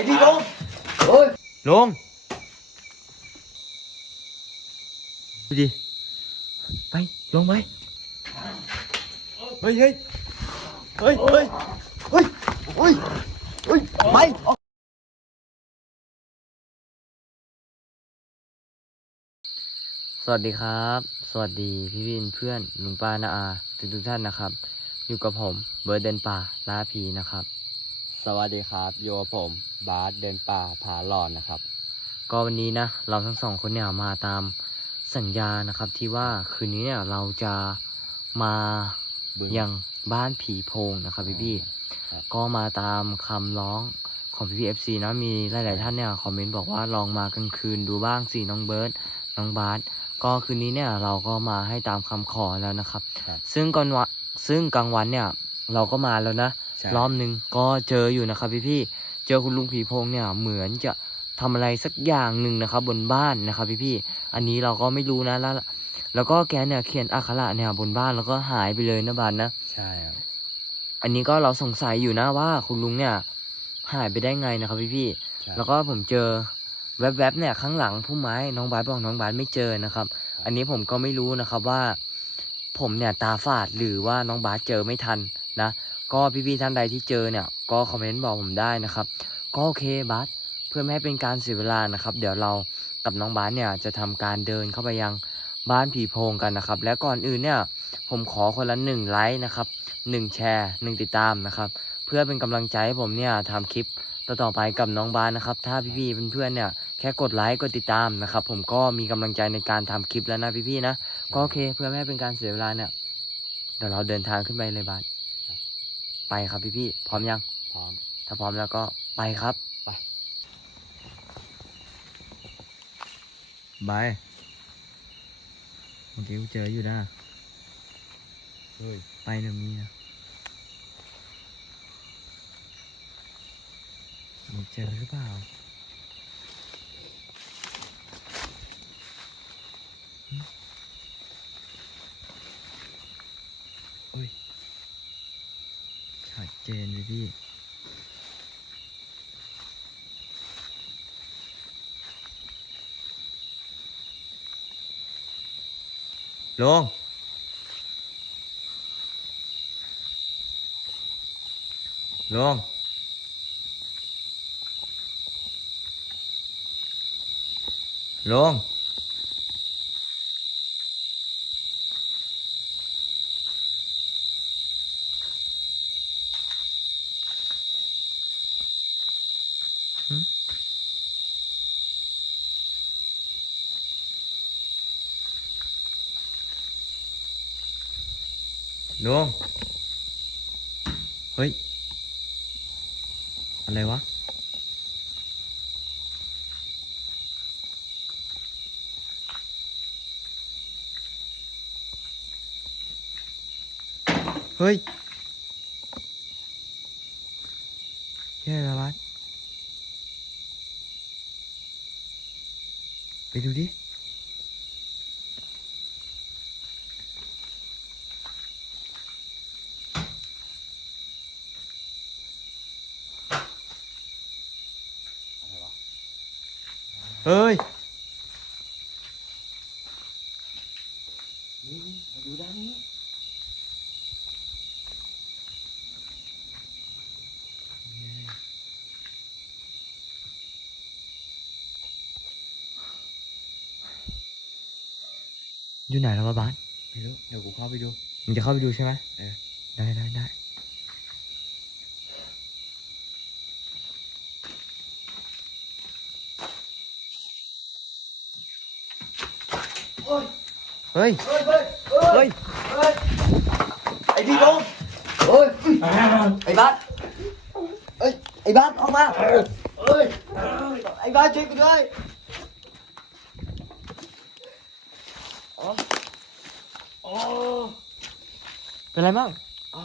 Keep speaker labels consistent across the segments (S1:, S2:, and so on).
S1: อ้พี่ลงเฮ้ย
S2: ลงดูดิไปลงไปเฮ้ยเฮ้ยเฮ้ยเฮ้ย
S1: เฮ้ยเฮ้ยเฮ้ยไป
S2: สวัสดีครับ สวัสดีพี่วินเพื่อนลุงป้านาอาทุกทุกๆท่านนะครับ อยู่กับผมเบิร์ดเดนป่าล่าผีนะครับ
S3: สวัสดีครับโยกับผม บาสเดินป่าผาหลอนนะครับ
S2: ก็วันนี้นะ เราทั้งสองคนเนี่ยมาตามสัญญานะครับที่ว่าคืนนี้เนี่ยเราจะมา
S3: บึง
S2: ยังบ้านผีโพงนะครับพี่พี่ๆ
S3: ครับ
S2: ก็มาตามคำร้องของพี่พีเอฟซีนะมีหลาย ๆ ท่านเนี่ยคอมเมนต์บอกว่าลองมากลางคืนดูบ้างสิน้องเบิร์ดน้องบาสก็คืนนี้เนี่ยเราก็มาให้ตามคำขอแล้วนะครับ
S3: ครับ
S2: ซึ่งก่อนวันซึ่งกลางวันเนี่ยเราก็มาแล้วนะ
S3: ใช่
S2: รอบหนึ่งก็เจออยู่นะครับพี่พี่ๆเจอคุณลุงผีโพงเนี่ยเหมือนจะทำอะไรสักอย่างหนึ่งนะครับ บนบ้านนะครับพี่พี่ๆอันนี้เราก็ไม่รู้นะแล้วแล้วก็แกเนี่ยเขียนอักขระเนี่ยบนบ้านแล้วก็หายไปเลยนะบานนะ
S3: ใช่ครับ
S2: อันนี้ก็เราสงสัยอยู่นะว่าคุณลุงเนี่ย หายไปได้ไงนะครับพี่พี่ๆ
S3: ใช่
S2: แล้วก็ผมเจอแวบๆเนี่ยข้างหลังพุ่มไม้น้องบาสบอกน้องบาสไม่เจอนะครับ อันนี้ผมก็ไม่รู้นะครับว่า ผมเนี่ยตาฝาดหรือว่าน้องบาสเจอไม่ทันนะ ก็พี่ๆท่านใดที่เจอเนี่ย ก็คอมเมนต์บอกผมได้นะครับ ก็โอเคบาสเพื่อไม่ให้เป็นการเสียเวลานะครับ เดี๋ยวเรากับน้องบ้าสเนี่ยจะทำการเดินเข้าไปยังบ้านผีโพงกันนะครับ และก่อนอื่นเนี่ยผมขอคนละหนึ่งไลค์นะครับหนึ่งแชร์หนึ่งติดตามนะครับ เพื่อเป็นกำลังใจให้ผมเนี่ยทำคลิปต่อๆไปกับน้องบ้าสนะครับ ถ้าพี่ๆเพื่อนๆเนี่ยแค่กดไลค์กดติดตามนะครับ ผมก็มีกำลังใจในการทำคลิปแล้วนะพี่ๆนะก็โอเค เพื่อไม่ให้เป็นการเสียเวลาเนี่ยเดี๋ยวเราเดินทางขึ้นไปเลยบ้าส ไปครับพี่ๆพร้อมยัง
S3: พร้อม
S2: ถ้าพร้อมแล้วก็ไปครับ
S3: ไป
S2: บายเมื่อกี้กูเจออยู่นะ
S3: เฮ้ย
S2: ไปหนึ่งมีนะมึงเจอหรือเปล่าหึโอ้ยชัดเจนเลยพี่ ลง ลง ลง หึลงเฮ้ยอะไรวะ เฮ้ยแย่แล้ววัดไปดูดิ
S3: อะไรวะ
S2: เฮ้ย
S3: นี่มาดูด้านนี้
S2: อยู่ไหนแล้ววะบ้าน
S3: ไม่รู้เดี๋ยวกูเข้าไปดู
S2: มึงจะเข้าไปดูใช่ไหม
S3: เออ
S2: ได้ได้ได้
S1: เฮ้ย
S2: เฮ้ย
S1: เฮ้ยเฮ้ย
S2: เฮ้ย
S1: เฮ้ย ไอ้พี่ลงเฮ้ย ไอ้บัสเฮ้ย ไอ้บัสออกมาเฮ้ย ไอ้บัสช่วยกูด้วยอ๋ออ๋อ
S2: เป็นไรบ้าง
S1: อ๋อ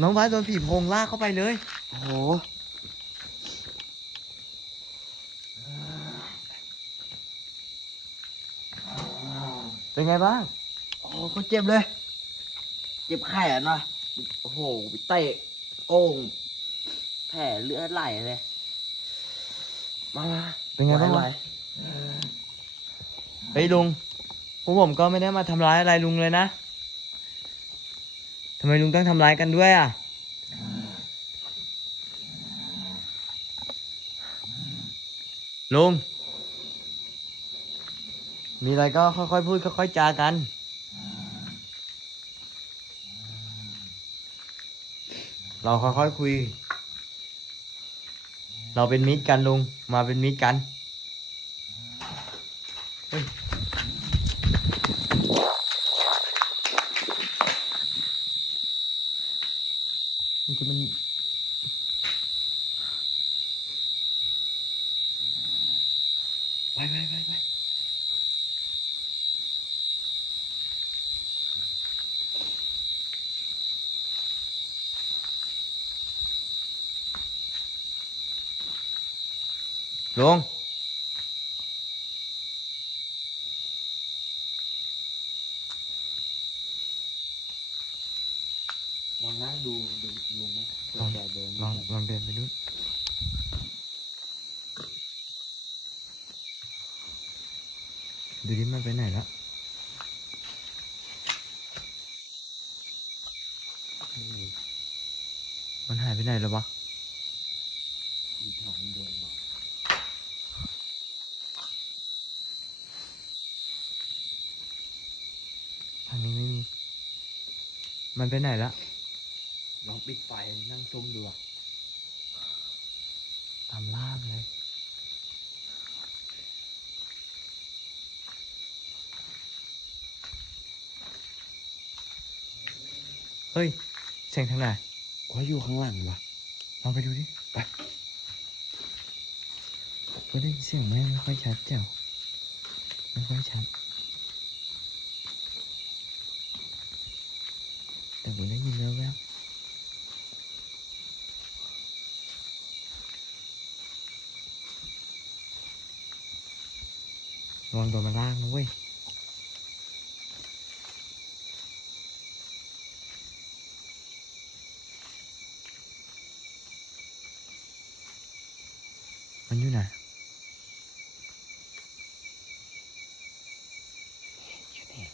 S2: น้องบาสโดนผีโพงลากเข้าไปเลย
S1: โอ้โห
S2: เป็นไงบ้าง
S1: โอ้โหเขาเจ็บเลย เจ็บแขนว่ะโอ้โหไปเตะโอ่งแผลเลือดไหลเลย
S3: มามา
S2: เป็นไงบ้าง
S3: ไหว
S2: วะเฮ้ยลุงพวกผมก็ไม่ได้มาทำร้ายอะไรลุงเลยนะทำไมลุงต้องทำร้ายกันด้วยอะ ลุง มีอะไรก็ค่อยๆพูดค่อยๆจากัน เราค่อยๆคุย เราเป็นมิตรกันลุง มาเป็นมิตรกัน เฮ้ย มันจะมัน ไปไปไปไป ลง
S3: ลองนั่งดูดูลุงไหมเผื่
S2: ลอง
S3: แกเดิน
S2: ลองลองเดินไปดูดูดิมันไปไหนแล้ว
S3: นี่
S2: มันหายไปไหนแล้ววะ
S3: มีทางเดินมา
S2: ทางนี้ไม่มี มันไปไหนละ
S3: ลองปิดไฟนั่งซุ่มดูอะ
S2: ตามล่าไปเลย เฮ้ย เสียงทางไหน
S3: ว่าอยู่ข้างหลังวะ
S2: ลองไปดูดิ ไปก็ได้ยินเสียงแม่ไม่ค่อยชัดเจ้าไม่ค่อยชัด แต่ผมได้ยินแล้วแวบ ระวังโดนมันลากนะเว้ยมันอยู่ไหนอยู่นี่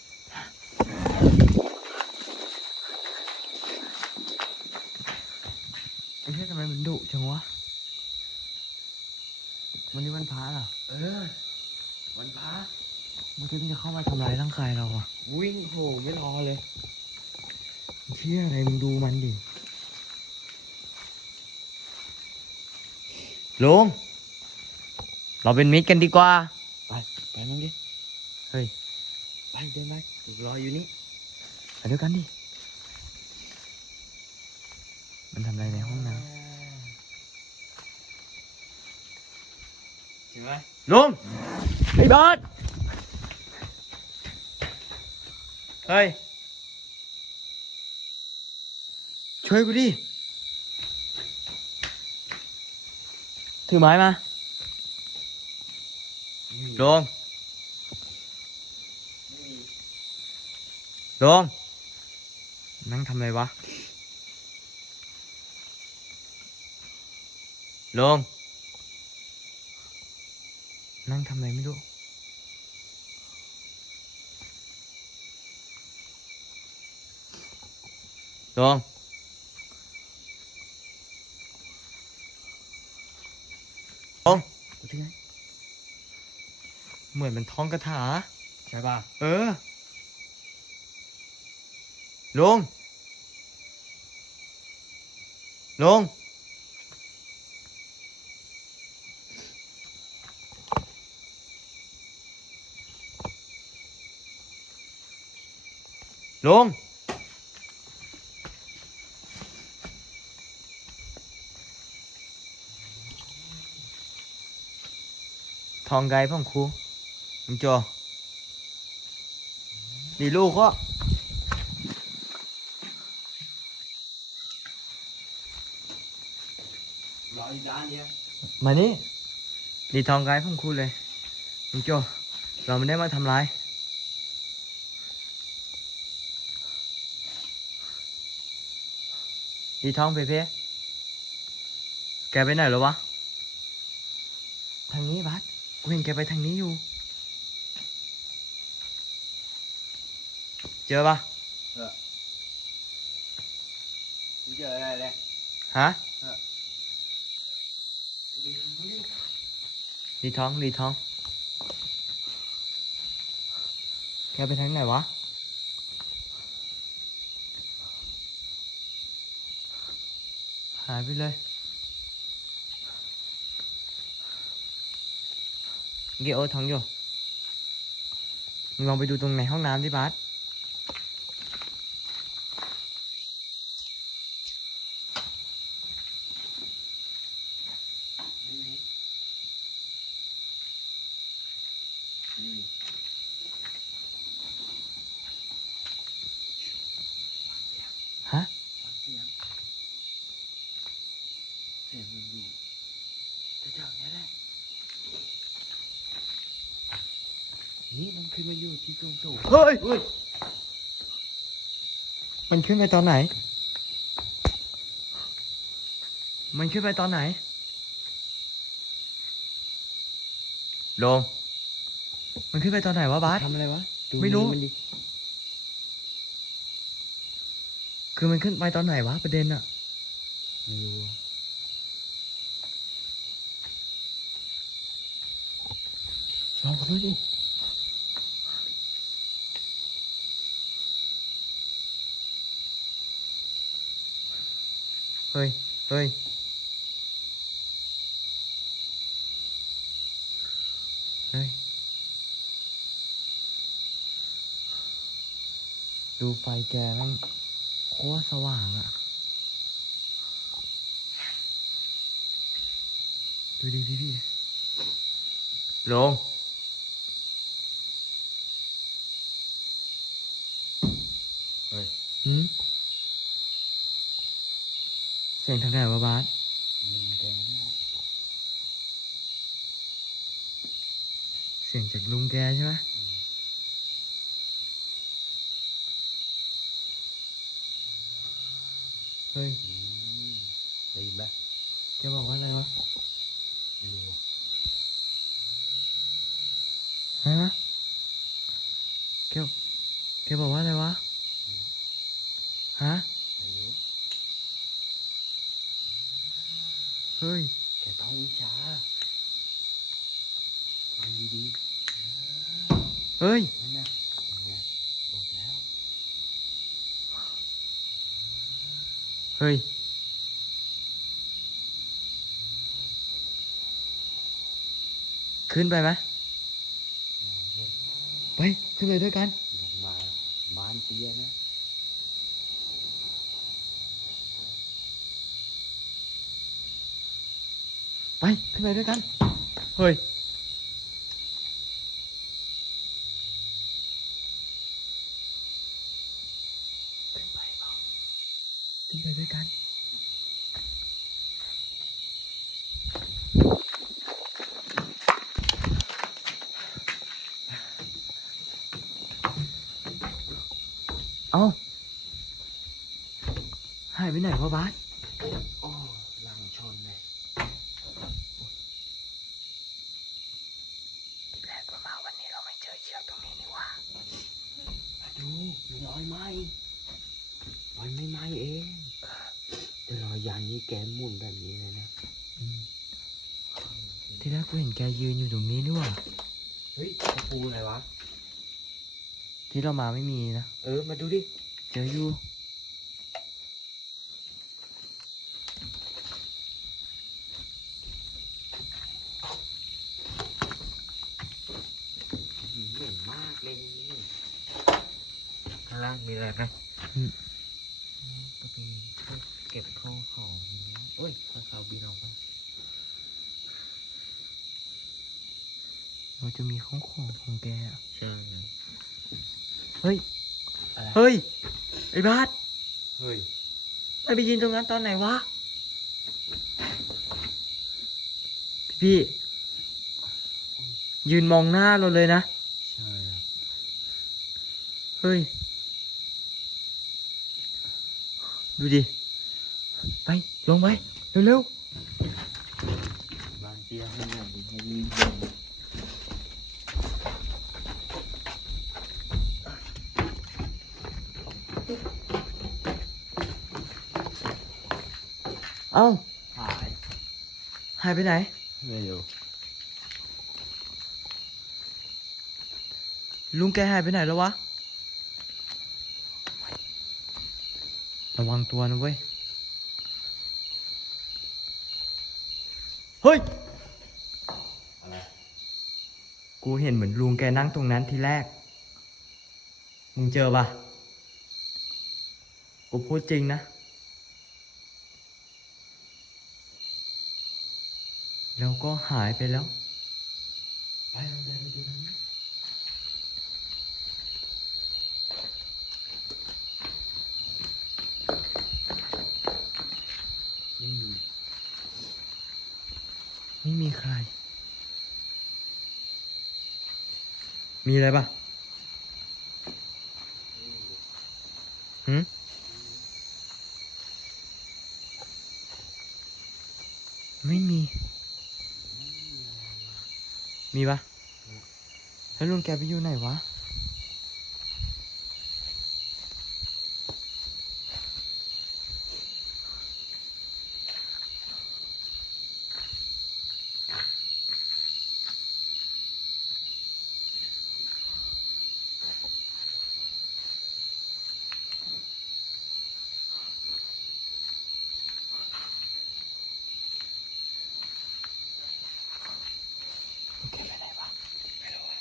S2: ไอ้เหี้ยทำไมมันดุจังวะ วันนี้วันพระเหรอ
S3: เออวันพระ
S2: เมื่อกี้มันจะเข้ามาทำร้ายร่างกายเราอะ
S3: วิ่งโหไม่รอเลย
S2: เชี่ยอะไรมึงดูมันดิลุงเราเป็นมิตรกันดีกว่า
S3: ไปไปมั่งดิ
S2: เฮ้ย
S3: ไปเดินไปรออยู่นี่
S2: ไปด้วยกันดิมันทำอะไรในห้องน้
S3: เห็นไหมำ
S2: ลุงไอ้บอส เฮ้ย ช่วยกูดิ ถือไม้มาลงลงนั่งทำอะไรวะลงนั่งทำอะไรไม่รู้ ลงลง
S3: กูที่ไหน
S2: เหมือนมันท้องกระถา
S3: ใช่ป่ะ
S2: เออลงลงลง ทองไกพ่องครูมึงจอ đi luôn á
S3: รออีกด้านเนี้ย
S2: มานี่ดีทองไกด์พ่องคุณเลยมึงโจเราไม่ได้มาทำร้ายดีทองเพเพแกไปไหนแล้ววะ
S3: ทา
S2: งนี้บัสกู เห็นแกไปทางนี้อยู่ เจอปะ
S1: มึงเจออะไรเลย
S2: ฮะ
S1: เออ
S2: รีท้องรีท้อง แกไปทางไหนวะ หายไปเลย เกโอท้องอยู่มึงลองไปดูตรงในห้องน้ำดิบาส
S1: ไม่มีไม่มี
S2: ฮะ
S1: ฟังเสียงเสียงมันอยู่แถวๆเนี้ยแหละ
S3: นี่มันขึ้นมาอยู่ที่สูงสูง
S2: เฮ้ย มันขึ้นไปตอนไหน มันขึ้นไปตอนไหน ลง มันขึ้นไปตอนไหนวะบาส
S3: ทำอะไรวะดู
S2: ไม่รู้
S3: มันดิ
S2: คือมันขึ้นไปตอนไหนวะประเด็นอะ
S3: ไม่รู้อะ
S2: ลองดูดิ เฮ้ย เฮ้ย เฮ้ย ดูไฟแกแม่งโคตรสว่างอะดูดิพี่พี่ลง
S1: เฮ้ย
S2: หืมเสีย งทางไหนวะบาส
S3: มึงแกเนี่ย
S2: เสียงจากลุงแกใช่ไหมเฮ้ย
S3: อืมได้ยินปะ
S2: แกบอกว่าอะไรวะ
S3: ไม่รู้อะ
S2: ฮะแกแกบอกว่าอะไรวะ ฮะ
S3: ไม่รู้
S2: เฮ้ย
S3: แกท่องวิชาฟังดี
S2: เฮ้ย
S3: ๆนั่นน่ะเป็นไงบอกแล้ว
S2: เฮ้ยขึ้นไปไหมไปขึ้นไปด้วยกัน
S3: ลงมาบ้านเตี้ยนะ
S2: ไปขึ้นไปด้วยกันเฮ้ย ขึ้นไปเปล่าขึ้นไปด้วยกัน เอาหาย ไปไหนวะบาส
S3: โอ้หลังชนเลย
S2: ที่แรกว่ามาวันนี้เราไม่เจอเชือกตรงนี้นี่หว่า
S3: มาดูมีรอยไหมรอยไม่ไหมเองแต่รอยยันนี่แกหมุนแบบนี้เลยนะ
S2: ที่แรกกูเห็นแกยืนอยู่ตรงนี้นี่หว่า
S3: เฮ้ยตะปูอะไรวะ
S2: ที่เรามาไม่มีนะ
S3: เออ มาดูดิ
S2: เจออยู่
S3: เหม็นมากเลยข้างล่างมีอะไรไหมก็มีพวกเก็บข้าวของอย่างเงี้ยโอ้ยข้าวขาวบินออกมา
S2: เรา จะมีของของของแกอะ
S3: ใช่
S2: เฮ้ย
S3: อะไร
S2: เฮ้ย ไอ้บาส
S3: เฮ้ย
S2: ไปไปยืนตรงนั้นตอนไหนวะ พี่พี่ยืนมองหน้าเราเลยนะ
S3: ใช่ครับ
S2: เฮ้ย ดูดิ ไป ลงไป เร็ว
S3: บ้านเตี้ ลียร์ให้หน่อยให้รีบลง
S2: เอ้า
S3: หาย
S2: หายไปไหน
S3: ไม่รู้
S2: ลุงแกหายไปไหนแล้ววะ ระวังตัวนะเว้ย เฮ้ย
S3: อะไร
S2: กูเห็นเหมือนลุงแกนั่งตรงนั้นทีแรก มึงเจอปะกูพูดจริงนะ แล้วก็หายไปแล้ว
S3: ไปเราเดินไปดูทางนี้ไม่มี
S2: ไม่มีใคร มีอะไรปะหืมไม่มี มีปะแล้วลุงแกไปอยู่ไหนวะ ลุงแกไปไหนวะ ไม่รู้อะ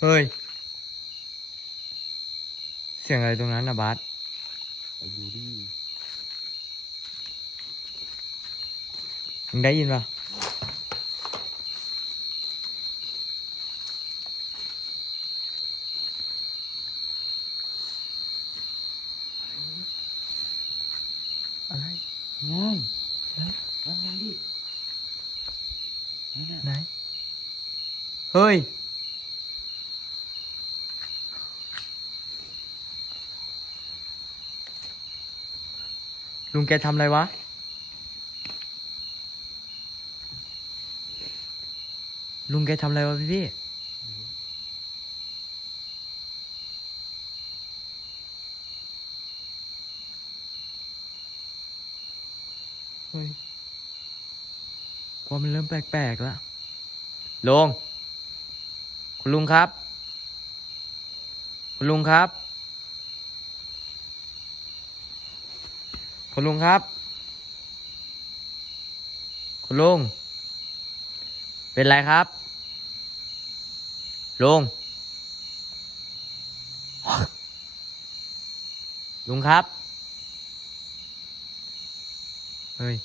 S2: เฮ้ย เสียงอะไรตรงนั้นนะบาส
S3: ไปดูดิ
S2: มึงได้ยินปะอะไร
S3: ง่ายแล้วแล้วไงดินั่นน่ะ
S2: ไหน เฮ้ย ลุ งแกทำอะไรวะ ลุงแกทำอะไรวะพี่พี่เฮ้ยว่ามันเริ่มแปลกๆแล้วลุงคุณลุงครับ คุณลุงครับ คุณลุงครับ คุณลุง เป็นไรครับ ลุง ลุงครับ เฮ้ย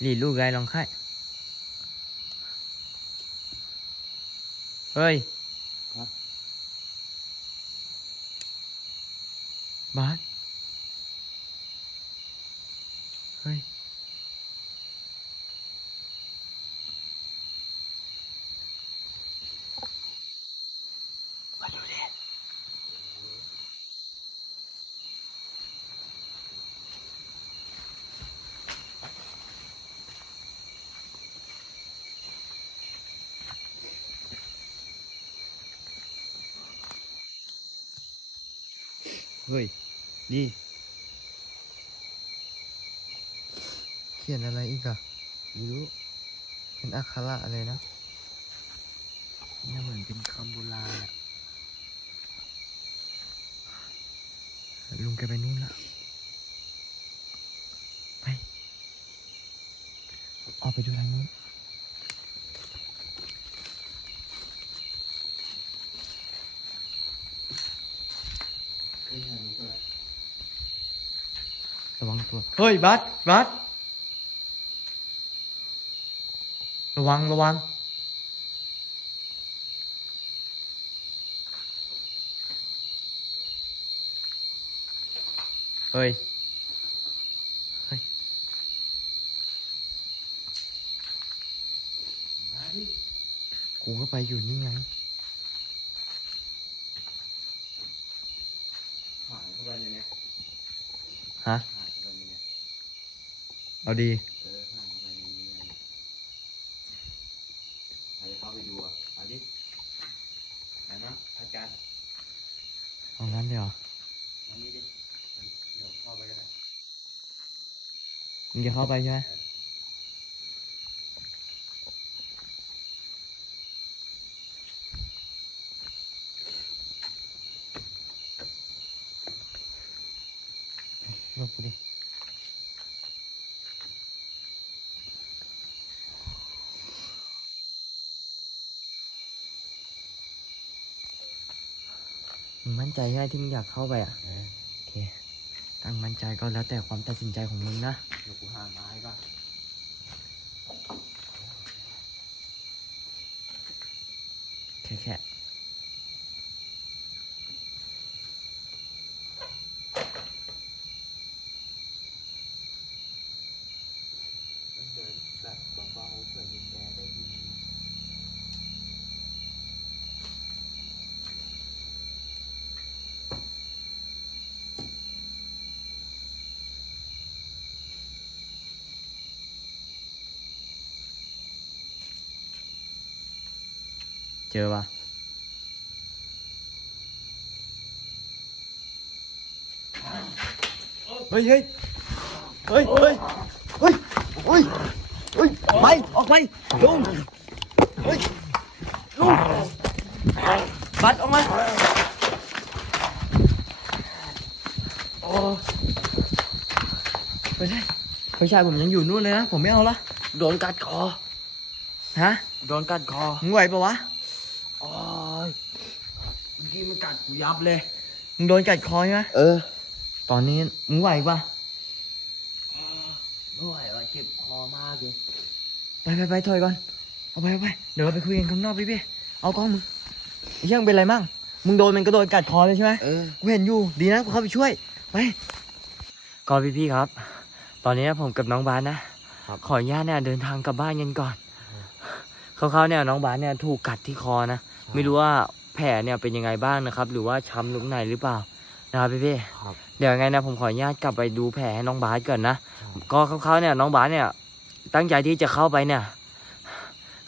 S2: หลีลูกไงลองไข่เฮ้ย
S3: ครับ
S2: บาสเฮ้ย มาดูดิ เฮ้ย ดีเขียนอะไรอีกอะ
S3: ไม่รู้
S2: เป็นอักขระอะไรนะ
S3: เนี่ยเหมือนเป็นคำโบราณอะ
S2: ลุงแกไปนู่นละไป ออกไปดูทางนู้น
S3: เคยเห็นก็
S2: ระวังตัว เฮ้ย บัสบัส ระวังระวังเฮ้ยเฮ้ย
S3: มาดิ
S2: กูก็ไปอยู่นี่ไง
S3: หายเข้าไปในเนี้ย
S2: ฮะ
S3: หายเข้าไปในเนี้ย
S2: เอาดี
S3: เออหายเข้าไปในนี้เลยใครจะเข้าไปดูอะเอาดิไหนนะอาจารย์
S2: เอางั้นเลยเหรอ
S3: อันนี้ดิเดี๋ยวเข้าไปก็ได้
S2: มึงจะ เข้าไปใช่ไหมลบกูดิมั่นใจใช่ไหมที่มึงอยากเข้าไปอะ
S3: เอ
S2: ตั้งมั่นใจก็แล้วแต่ความตัดสินใจของมึงนะ
S3: เดี๋ยวกูหาไม้ก่อน
S2: แค่แค่
S3: มันเดินแบบเบาๆเผื่อมีแกได้ยินนะ
S2: เจอปะเฮ้ยเฮ้ยเฮ้ยเฮ้ย
S1: เฮ้ยเฮ้ยเฮ้ยไปออกไปลุงเฮ้ยลุงบัดออกมาโอ้
S2: ไม่ใช่ไม่ใช่ผมยังอยู่นู่นเลยนะ ผมไม่เอาละ
S1: โดนกัดคอ
S2: ฮะ
S1: โดนกัดคอ
S2: มึงไหวปะวะ
S1: โอ้ยเมื่อ กี้มันกัดกูยับเลย
S2: มึงโดนกัดคอใช่ไหม
S1: เออ
S2: ตอนนี้มึงไหวปะ
S1: ไม่ไหวว่ะเจ็บคอมากเลย
S2: ไปไปไปถอยก่อน เอาไปเอาไป เดี๋ยวเราไปคุยกันข้างนอกพี่พี่เอากล้องมึงไอ้เหี้ยังเป็นไรมั่ง มึงโดนมันก็โดนกัดคอเลยใช่ไหม
S1: เออ
S2: กูเห็นอยู่ ดีนะกูเข้าไปช่วย ไป ก็พี่พี่ครับ ตอนนี้ผมกับน้องบาสนะขออนุญาตเนี่ยเดินทางกลับบ้านกันก่อนเขาๆเนี่ยน้องบาสเนี่ยถูกกัดที่คอนะ ไม่รู้ว่า แผลเนี่ยเป็นยังไงบ้างนะครับ หรือว่าช้ำลุกไหนหรือเปล่านะครับพี่พี่
S3: ครับ
S2: เดี๋ยวยังไงนะผมขออนุญาตกลับไปดูแผลให้น้องบาสก่อนนะก็เขาๆเนี่ยน้องบาสเนี่ย ตั้งใจที่จะเข้าไปเนี่ย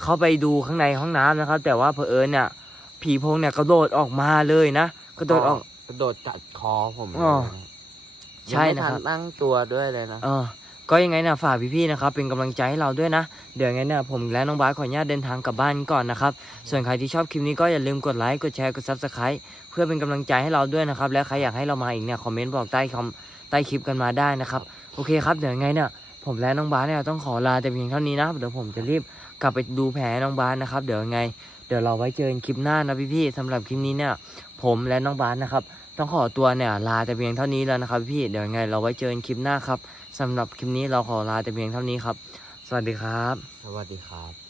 S2: เข้าไปดูข้างในห้องน้ำนะครับ แต่ว่าเผอิญเนี่ยผีโพงเนี่ยกระโดดออกมาเลยนะกระโดดออก
S3: กระโดดกัดคอผมเลย
S2: อ๋อ
S3: นะ
S2: ใช่
S3: ยังไม่
S2: นะ
S3: ทั
S2: ครับ
S3: ตั้งตัวด้วยเลยนะ
S2: เออ ก็ยังไงนะฝากพี่ๆนะครับเป็นกำลังใจให้เราด้วยนะ เดี๋ยวยังไงเนี่ยผมและน้องบาสขออนุญาตเดินทางกลับบ้านก่อนนะครับ ส่วนใครที่ชอบคลิปนี้ก็อย่าลืมกดไลค์กดแชร์กดซับสไครต์เพื่อเป็นกำลังใจให้เราด้วยนะครับ และใครอยากให้เรามาอีกเนี่ยคอมเมนต์บอกใต้คอมใต้คลิปกันมาได้นะครับโอเคครับเดี๋ยวยังไงเนี่ยผมและน้องบาสเนี่ยต้องขอลาแต่เพียงเท่านี้นะเดี๋ยวผมจะรีบกลับไปดูแผลน้องบาสนะครับ เดี๋ยวยังไง เดี๋ยวเราไว้เจอกันคลิปหน้านะพี่ๆสำหรับคลิปนี้เนี่ย ผมและน้องบาสนะครับ ต้องขอตัวเนี่ยลาแต่เพียงเท่านี้แล้วนะครับ พี่เดี๋ยวยังไง เราไว้เจอกันคลิปหน้าครับ สำหรับคลิปนี้เราขอลาแต่เพียงเท่านี้ครับ สวัสดีครับ
S3: สวัสดีครับ